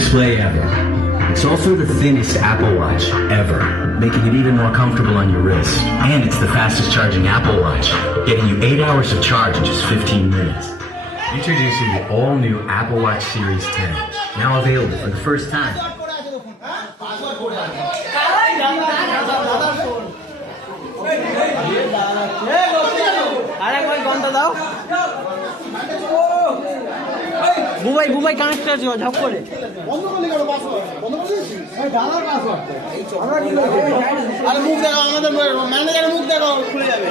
display ever. It's also the thinnest Apple Watch ever, making it even more comfortable on your wrist. And it's the fastest charging Apple Watch, getting you 8 hours of charge in just 15 minutes. Introducing the all-new Apple Watch Series 10, now available for the first time. Bubai Bubai connect আছে ঝপ করে বন্ধ করলে কেন password বন্ধ করে দিয়েছিস দাদার password আরে মুখ দেখাও আমাদের ম্যানেজারের মুখ দেখাও খুলে যাবে